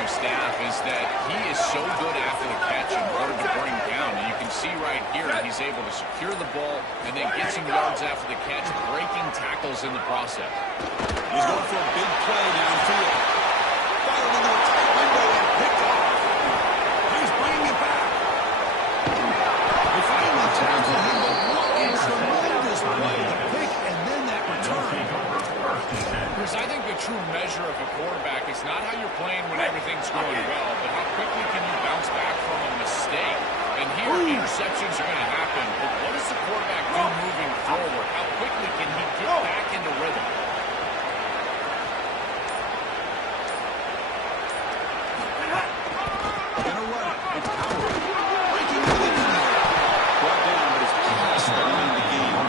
defensive staff is that he is so good after the catch in order to bring down. And you can see right here he's able to secure the ball and then get some yards after the catch, breaking tackles in the process. He's going for a big play downfield. Fired into a tight window and picked off. He's bringing it back. They finally tackle him, but what a tremendous play. The pick and then that return. Chris, I think the true measure of a quarterback is not how you're playing when everything's going well, but how quickly can you bounce back from a mistake. And here, interceptions are going to happen, but what does the quarterback do moving forward? How quickly can he get back into rhythm? Gonna run it. It's Howard. Breaking into the end. Brought down, but his pass behind the game.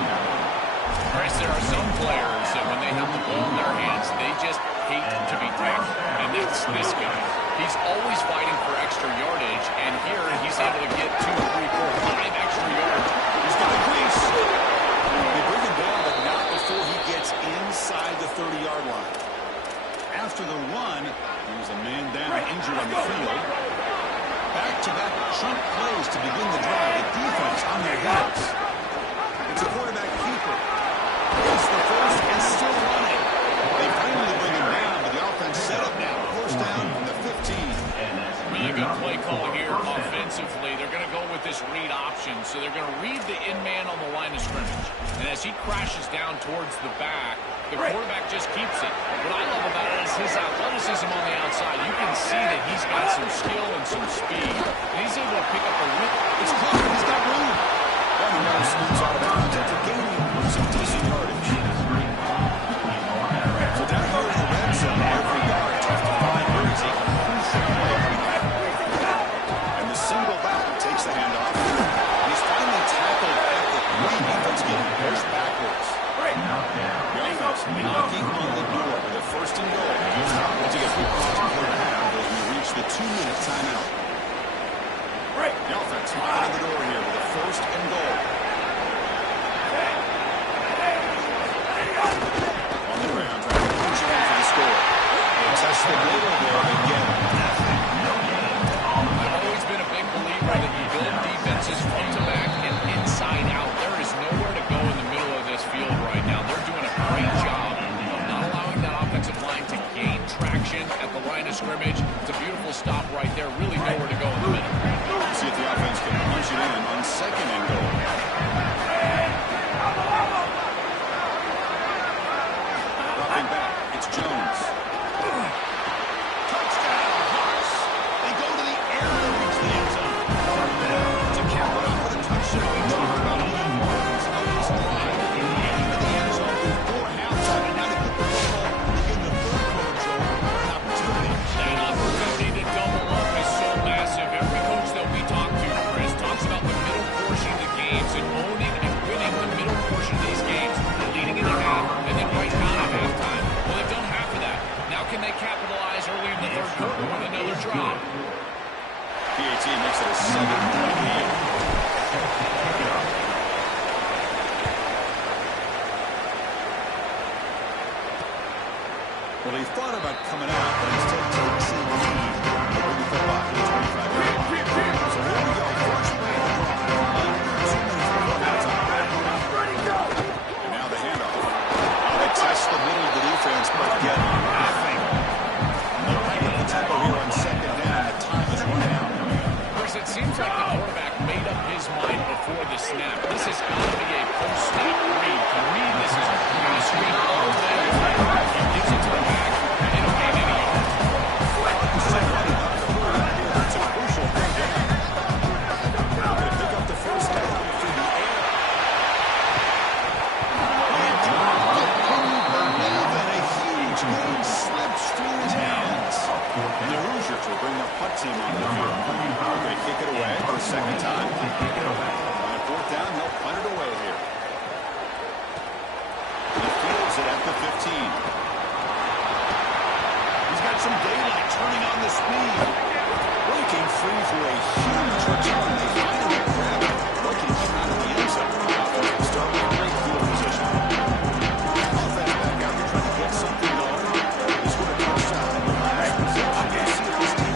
Chris, there are some players that when they have the ball in their hands, they just hate to be tackled. And that's this guy. He's always fighting for extra yardage, and here he's able to get 2, 3, 4, 5 extra yards. He's got a crease. They bring him down, but not before he gets inside the 30-yard line. After the run, there was a man down injured on the field. Back-to-back chunk plays to begin the drive. The defense on their heels. It's a quarterback keeper. It's the first and still running. They finally bring him down, but the offense set up now. First down from the 15. Really good play call here offensively. They're going to go with this read option, so they're going to read the in-man on the line of scrimmage. And as he crashes down towards the back, the quarterback just keeps it. What I love about it is his athleticism on the outside. You can see that he's got some skill and some speed. And he's able to pick up a rip. It's clear. He's got room. And the man scoots out of bounds after gaining some decent yardage. So down here in the red zone, every yard tough to find. Here is a crucial play coming up. And the single back takes the handoff. And he's finally tackled at the 3. Defense getting pushed backwards. The offense knocking on the door with a first and goal. Once again, we cross the quarter half as we reach the 2-minute timeout. The offense knocking on the door here with a first and goal. On the ground, trying to punch in for the score. They touch the middle there again. I've always been a big believer that you build defenses front to back and inside out. There is nowhere to go in the middle of this field right now. They're doing a great job of not allowing that offensive line to gain traction at the line of scrimmage. It's a beautiful stop right there. Really nowhere to go in the middle. See if the offense can punch it in on second and goal. Dropping back, it's Jones. Touchdown, Hawks. They go to the air to reach the end zone. To cap it off with a touchdown. We talked about Lee Martin's latest drive. Into the end zone before halftime, and now to get the football in the third quarter, Joe. An opportunity. That opportunity to double up is so massive. Every coach that we talk to, Chris, talks about the middle portion of the games and owning and winning the middle portion of these games, leading in the half and then right down at halftime. Well, they've done half of that. Now can they capitalize early in the third quarter with another drive? PAT makes it a 7-point game. Well, he thought about coming out, but instead takes the lead. They bring the football to the 25-yard line. So here we go. First play of the drive. Under 2 minutes before halftime. And now the handoff. They test the middle of the defense, but get nothing. They'll pick up the tempo here on second down. The time is running out. Chris, it seems like the quarterback made up his mind before the snap. This has got to be a post-snap read. To me, this is a screen all day. He gives it to the back, and they don't gain any yards. It's a crucial thing down. They're going to pick up the first down through the air. And a huge game slips through his hands. And the Hoosiers will bring the putt team on the field. They're going to kick it away for a second time. On fourth down, he'll punt it away here. He fields it at the 15. He's got some daylight turning on the speed. Breaking free for a huge return. They finally grab it. Looking out of the end zone. Offensive start with great field position. Offense back out there trying to get something going. He scored a touchdown in the last possession. Let's see if this team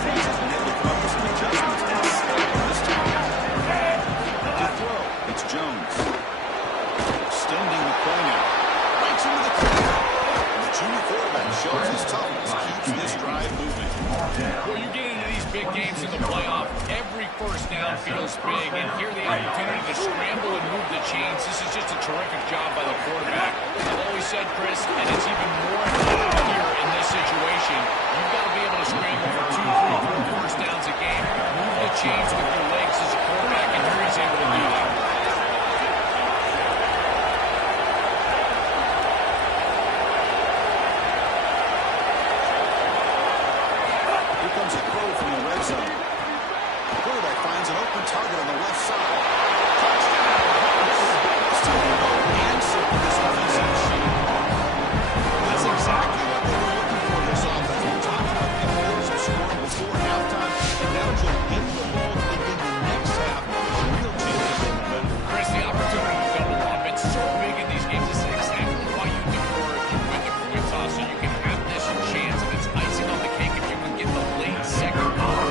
Well, you get into these big games in the playoff, every first down feels big, and here the opportunity to scramble and move the chains. This is just a terrific job by the quarterback. I've always said, Chris, and it's even more important here in this situation, you've got to be able to scramble for 2, 3, 4 first downs a game, move the chains with your legs as a quarterback, and here he's able to do that. Target on the left side. Touchdown. No answer for this offensive machine. That's exactly what they were looking for this offense. We talked about the importance of scoring before halftime, and now as you'll get the ball to begin the next half, a real chance to build momentum. Chris, the opportunity to double up, it's so big in these games. This is exactly why you defer if you win the coin toss, so you can have this chance, and it's icing on the cake if you can get the late second score.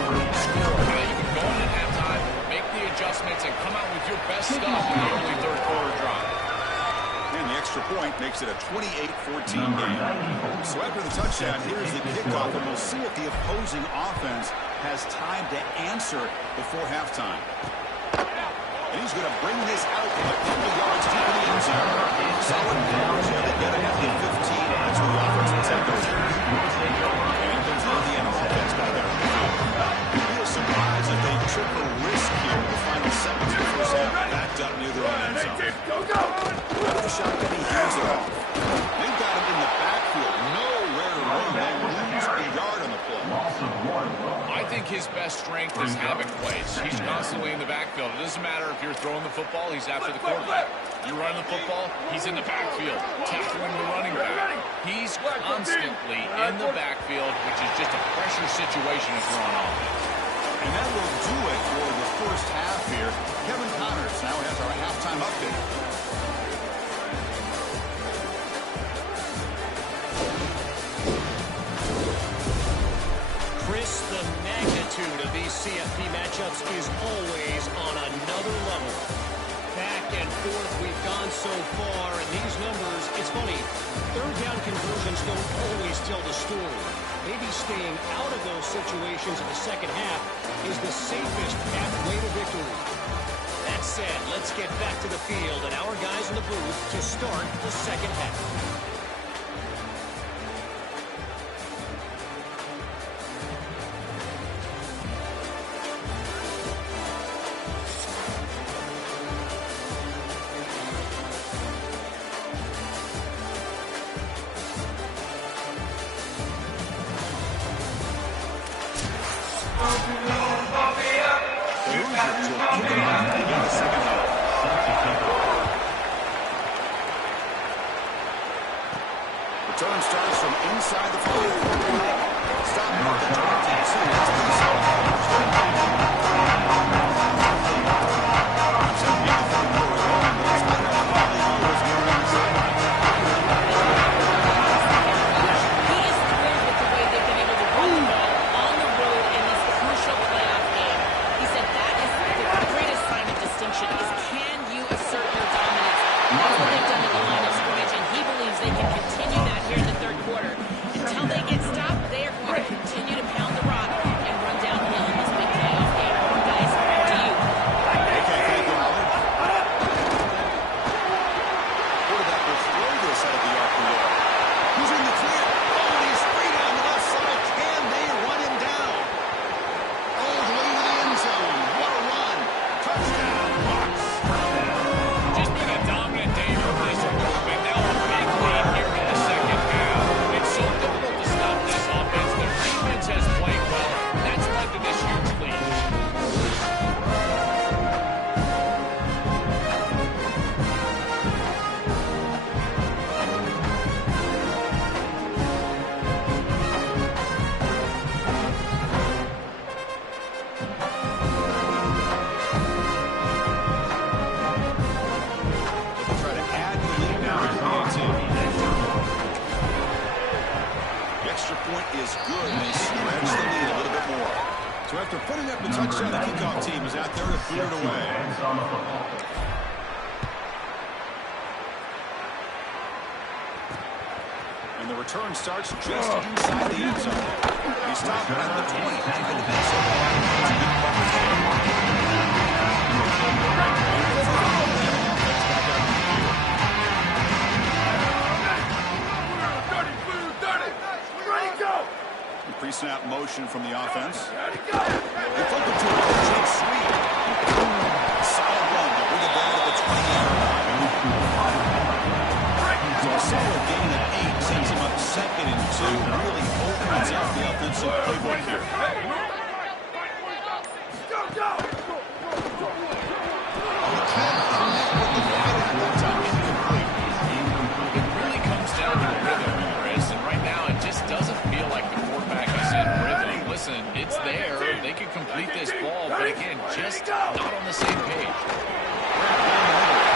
Now you can go in at halftime, make the adjustments, and come out with your best stuff in the early third quarter drive. And the extra point makes it a 28-14 game. So after the touchdown, here's the kickoff, and we'll see if the opposing offense has time to answer before halftime. And he's going to bring this out a couple of yards deep in the end zone. Solid coverage there. They get it at the 15. That's where the offense will take over. And there's the end offense by there. You'd be surprised if they took a risk here in the final seconds of the first half. Backed up near their own end zone. Out of the shotgun, he hands it off. They've got him in the backfield. Nowhere to run. They lose a yard on the play. I think his best strength is havoc plays. He's constantly in the backfield. It doesn't matter if you're throwing the football, he's after the quarterback. You're running the football, he's in the backfield, tackling the running back. He's constantly in the backfield, which is just a pressure situation if you're on offense. And that will do it for the first half here. Kevin Connors now has our halftime update. Chris, the magnitude of these CFP matchups is always on another level. Back and forth we've gone so far, and these numbers, it's funny, third down conversions don't always tell the story. Maybe staying out of those situations in the second half is the safest pathway to victory. That said, let's get back to the field and our guys in the booth to start the second half. Return starts from inside the 5. Stop at the 20. from the offense. They flip it to a jet sweep. Solid run to bring it down to the 20-yard line. So a solid gain of 8 sends him up 2nd and 2. Really opens up the offensive playbook here. It really comes down to rhythm, Chris, and right now it just doesn't feel like the quarterback is in rhythm. Listen, it's there. They can complete this ball, but again, just not on the same page.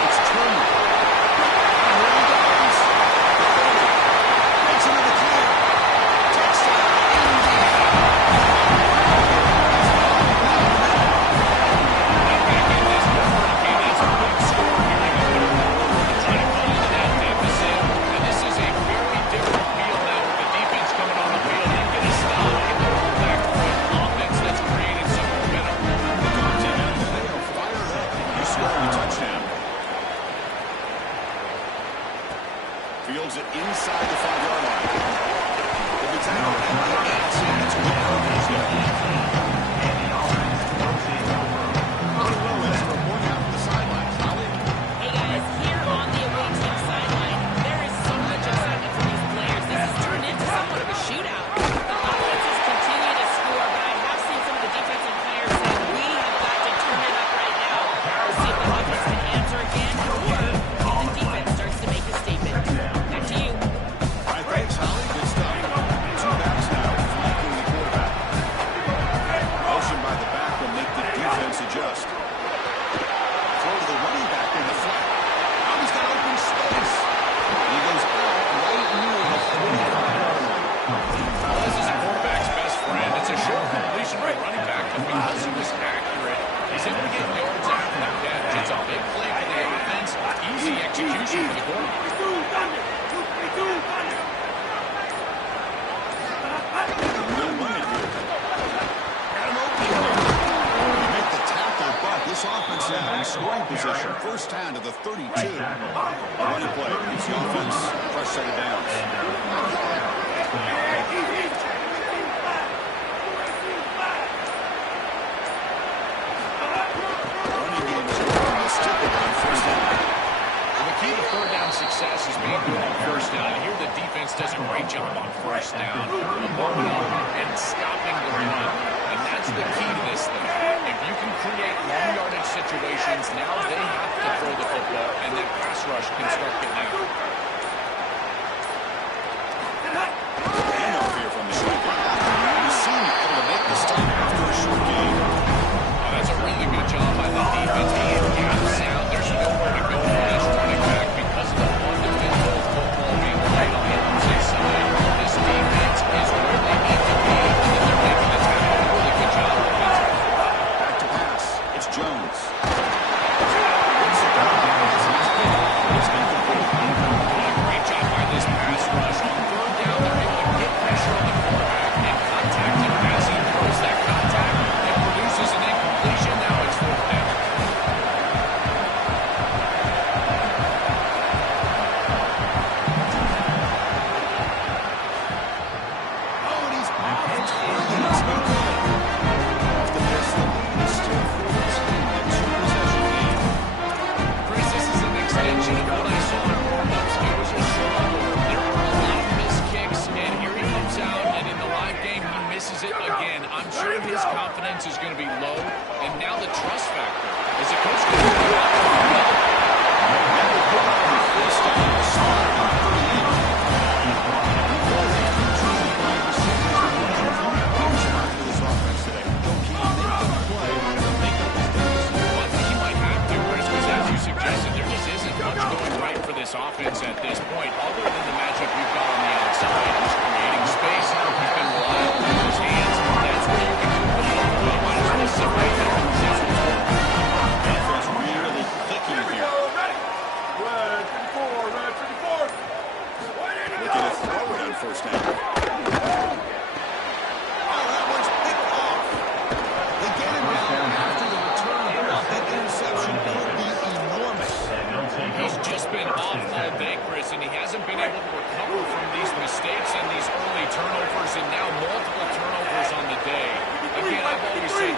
It's Turner. And here he goes. Makes it to the clear. Touchdown, Fields it inside the 5-yard line. If it's out at the 8, that's where the Cardinals go. Lewis reporting out from the sidelines. Hey guys, here on the away team sideline, there is so much excitement for these players. This has turned into somewhat of a shootout. The offenses continue to score, but I have seen some of the defensive players say we have got to turn it up right now. We'll see if the offense can answer again, or if the defense starts to make a statement. Back to you. All right, thanks, Holly. Good stuff. 2 backs now, flanking the quarterback. Motion by the back will make the defense adjust. Throw to the running back in the flat. Now he's got open space. And he goes out right near the 45-yard line. Well, this is a quarterback's best friend. It's a short completion for running back, but because he was accurate, he's able to get yards after the catch. It's a big play for the offense, easy execution for the quarterback. We'll run it here. Got him open here. They make the tackle, but this offense now in scoring position. First down to the 32. A running play. It's the offense. Fresh set of downs. Running game is going to stick it on first down. Well, the key to third down success is being good on first down. And here the defense does a great job on first down, moving up and stopping the run. And that's the key to this thing. If you can create long yardage situations, now they have to throw the football, and that pass rush can start getting out. Handoff here from the shotgun. You seem able to make the stop after a short game. Oh, that's a really good job by the defense. Being gap sound, there's nowhere to go for this running back because of the fundamental football being played on the opposite side. This defense is where they need to be, and then they're making the tackle. Really good job offensively. Back to pass. It's Jones. Great job by this pass rush. On third down, they're able to get pressure on the quarterback and contact him as he throws that contact. It produces an incompletion. Now it's fourth down. Oh, and he's off target. It's no good. Off the pass, the lead is still 14. A 2-possession game. Chris, this is an extension of what I saw in warm-ups. It was a struggle. There were a lot of missed kicks, and here he comes out, and in the live game, he misses it again. I'm sure his confidence is going to be low, and now the trust factor. Is the coach going to go out for another? First down, start on 38. This offense today. Don't keep making the play. Make up his difference. Well, I think he might have to, Chris, because as you suggested, there just isn't much going right for this offense at this point, other than the matchup you've got on the outside, who's creating space. He's been reliable with his hands. That's where you can do the football. You might as well sit right there and see what's working. Defense really clicking here.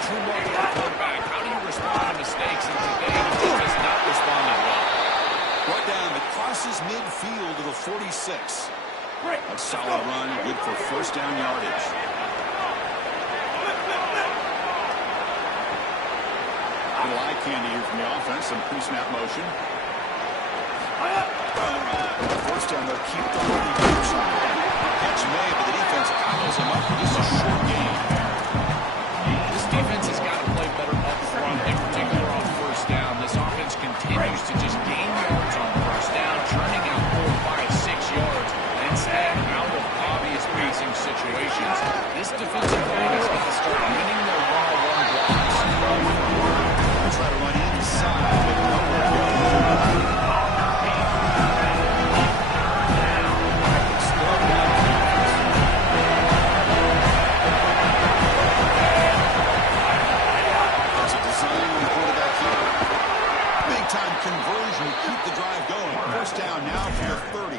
true mark of the quarterback. How do you respond to mistakes? And today, he just has not responded well. Brought down, it crosses midfield to the 46. A solid run, good for first down yardage. Little eye candy here from the offense, some pre-snap motion. First down, they'll keep the running side. Catch made, but the defense gobbles him up. This is a short game. This defense has got to play better up front, in particular on first down. This offense continues to just gain yards on first down, churning out 4, 5, 6 yards, and instead out of obvious passing situations. This defensive line has got to start winning their one-on-one blocks. Try to run inside, but nowhere to go. Conversion to keep the drive going. First down now for the 30.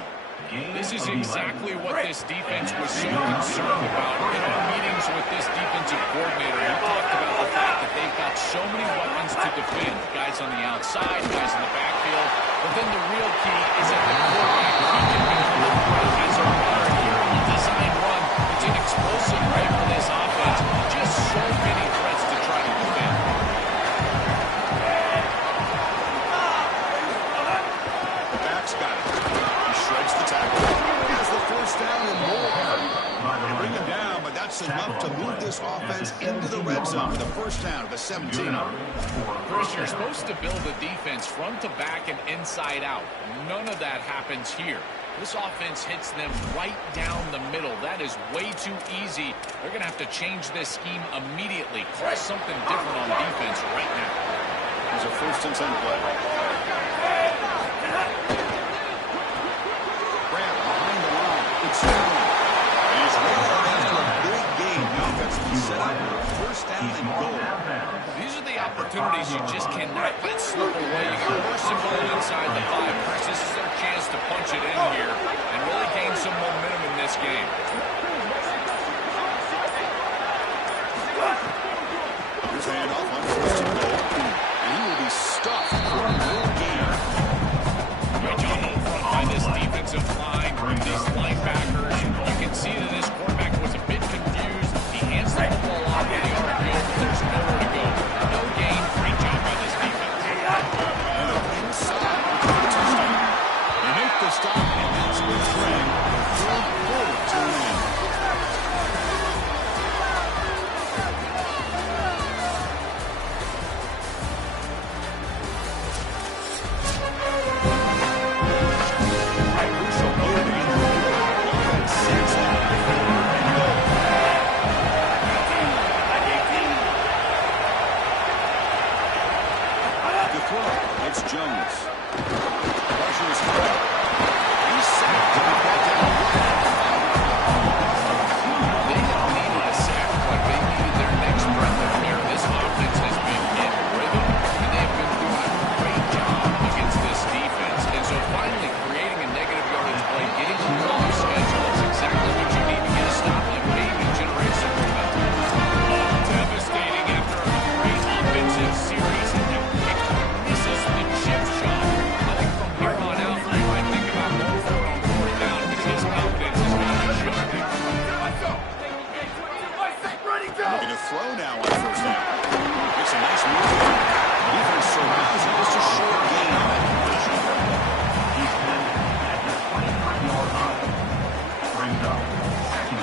This is exactly what this defense was so concerned about. In our meetings with this defensive coordinator, he talked about the fact that they've got so many weapons to defend. Guys on the outside, guys in the backfield. But then the real key is that the quarterback can be deliberate as a runner. Here in the design run, it's an explosive play for this offense. Just so many threats to try to defend. Down and more. They bring him down, but that's enough to move this offense into the red zone. The first down of the 17. Chris, you're supposed to build a defense front to back and inside out. None of that happens here. This offense hits them right down the middle. That is way too easy. They're going to have to change this scheme immediately. Try something different on defense right now. There's a first and 10 play. He's after a big game. The offense will set up for first down and goal. These are the opportunities you just cannot let slip away. You get worse and goal inside the 5. Chris, this is their chance to punch it in here and really gain some momentum in this game. Here's a handoff on first and goal. And he will be stuffed for no gain. Great job up front by this defensive line. These linebackers, you can see that this quarterback was a bit confused. He hands the football off to the RPO, but there's nowhere to go. No gain. Great job by this defense. And inside for the touchdown. They make the stop, and that's the trend. Third quarter to win. Jones. Pressure is high. He's sacked. They have needed a sack like they needed their next breath of air. This offense has been in rhythm, and they've been doing a great job against this defense. And so finally creating a negative yardage play, getting them off the schedule, is exactly what you need to get a stop and maybe generate some momentum. Devastating after a great offensive series. Throw now on first down. Makes a nice move. Defense surrounds him. Just a short gain on that conversion.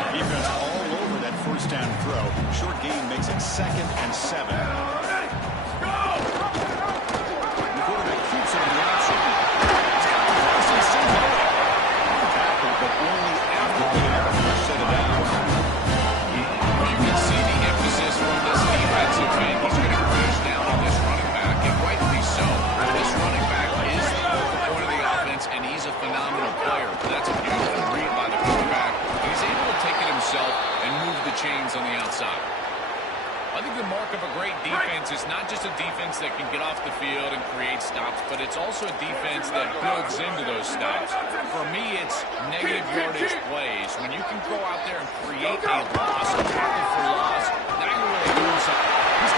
Defense all over that first down throw. Short gain makes it 2nd and 7. The quarterback keeps it on the option. Tackle, but only after the air set it down. From this defensive end, he's going to crash down on this running back, and rightly so. This running back is the focal point of the offense, and he's a phenomenal player. That's a beautiful read by the quarterback. He's able to take it himself and move the chains on the outside. I think the mark of a great defense is not just a defense that can get off the field and create stops, but it's also a defense that builds into those stops. For me, it's negative yardage plays. When you can go out there and create a loss, a tackle for loss, now you're really doing something. He's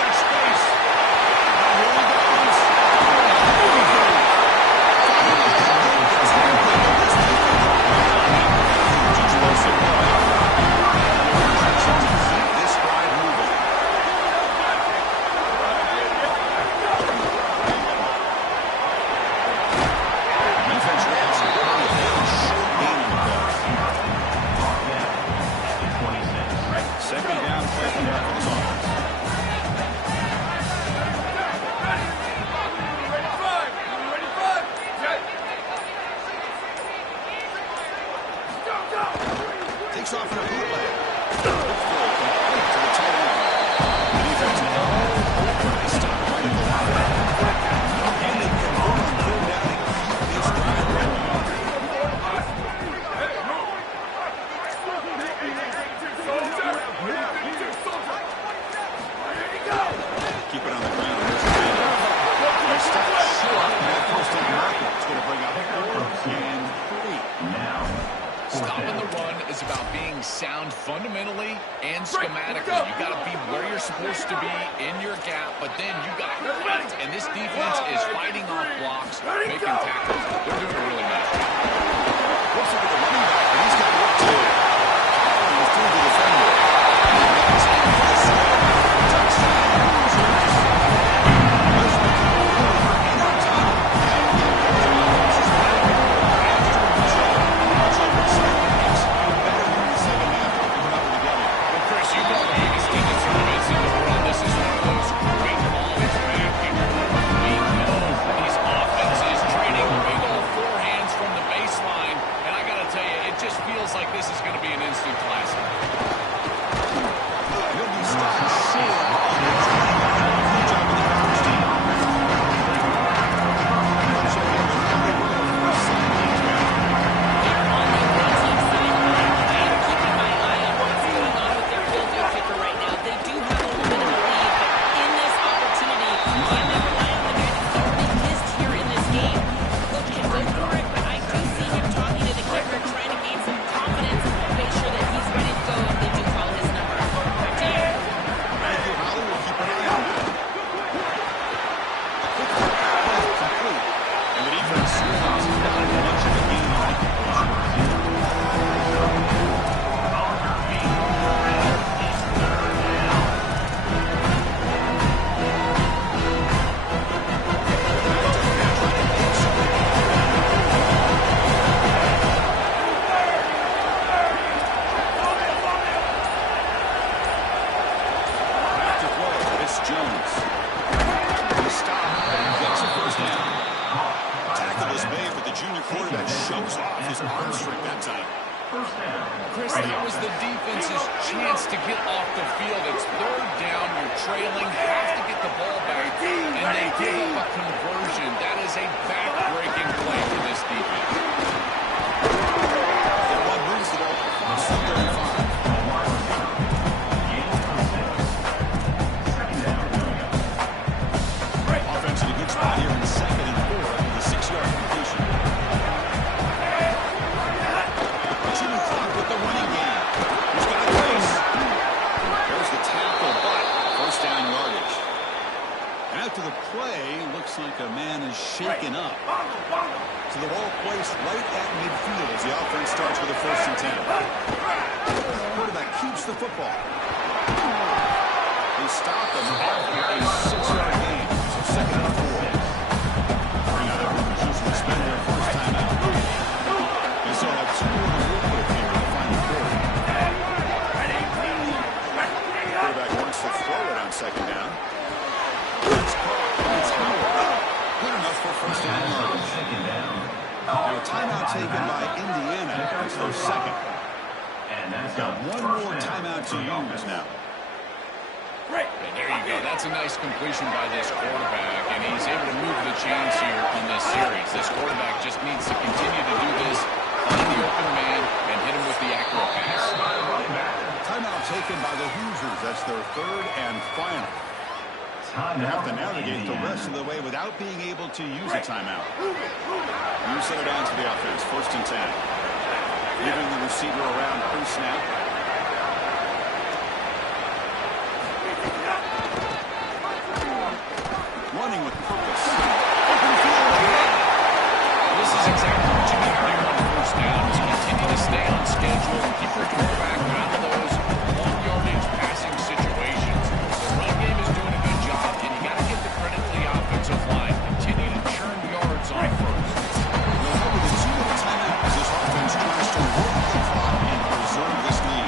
about being sound fundamentally and schematically. You got to be where you're supposed to be in your gap, but then you got to fight. And this defense is fighting off blocks, making tackles. They're doing a really nice job. Looks over the running back, and he's got work to do. He's through the defender. And he makes it for the score. Touchdown. Chris, that was the defense's chance to get off the field. It's third down, you're trailing, have to get the ball back, and they give up a conversion. That is a back-breaking play for this defense. And one moves the ball from second and 5. Offense in a good spot here in second and 4 after the 6-yard completion. With the running game. He's got a race. There's the tackle, but first down yardage. After the play, looks like a man is shaken up. So the ball placed right at midfield as the offense starts with a 1st and 10. Quarterback keeps the football. They stop him after a 6-yard gain. So second and 4. Bring out Rogers to spend their first time out. They still have 2 more to work with here. Quarterback wants to throw it on second down. It's caught. It's Howard. Good enough for first down yardage. Now a timeout taken by Indiana. It's their second. Got one more timeout to use now. And there you go. That's a nice completion by this quarterback, and he's able to move the chains here in this series. This quarterback just needs to continue to do this, find the open man, and hit him with the accurate pass. Timeout taken by the Hoosiers. That's their third and final. They have to navigate the rest of the way without being able to use a timeout. You set it down to the offense. 1st and 10. Leaving the receiver around pre-snap. Running with purpose. Open field again. This is exactly what you need to do on first down, is continue to stay on schedule and keep your quarterback out of those long yardage passing situations. The run game is doing a good job, and you got to give the credit to the offensive line. Continue to churn yards on first. Well, with the 2-minute timeout as this offense tries to work the clock and preserve this lead.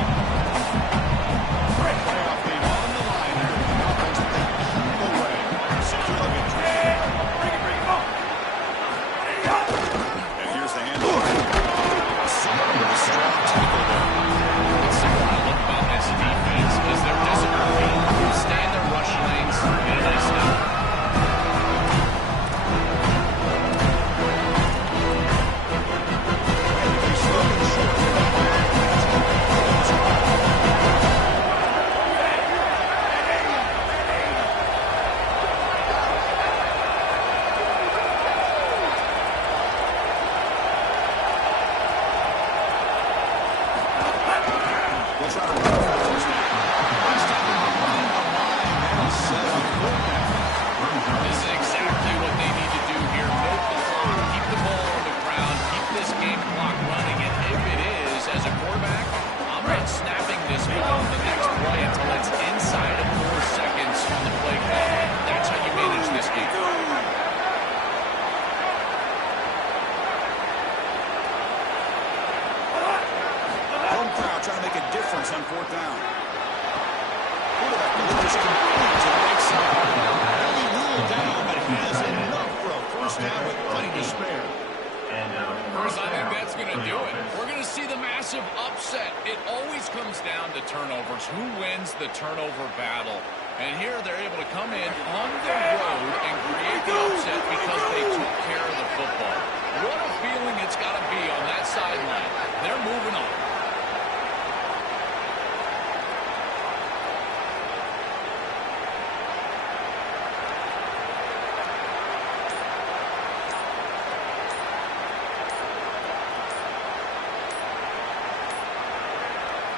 massive upset. It always comes down to turnovers. Who wins the turnover battle? And here they're able to come in on the road and create the upset because they took care of the football. What a feeling it's got to be on that sideline. They're moving on.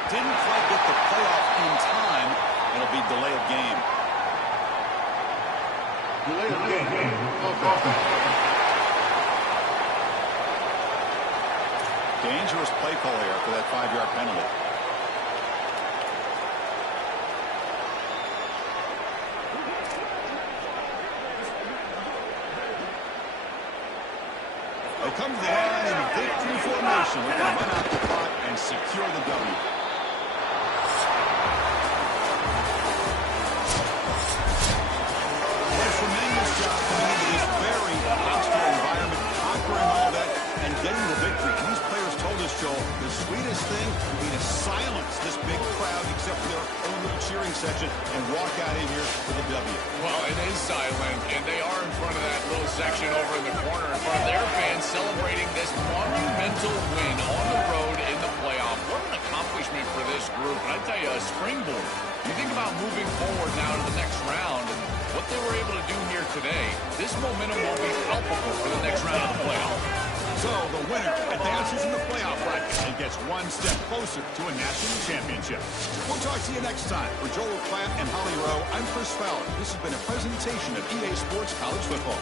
Didn't quite get the playoff in time. It'll be delay of game. Delay of game. Dangerous play call here for that 5-yard penalty. They come to the line in victory formation. They're going to run out the clock and secure the W. What a tremendous job coming into this very hostile environment, conquering all that, and getting the victory. And these players told us, Joel, the sweetest thing would be to silence this big crowd, except for their own little cheering section, and walk out of here with a W. Well, it is silent, and they are in front of that little section over in the corner in front of their fans celebrating this monumental win on the road in the playoff. What an accomplishment for this group. And I tell you, a springboard. You think about moving forward now to the next round and what they were able to do here today, this momentum will be palpable for the next round of the playoff. So the winner advances in the playoff bracket and gets one step closer to a national championship. We'll talk to you next time. For Joel Klatt and Holly Rowe, I'm Chris Fowler. This has been a presentation of EA Sports College Football.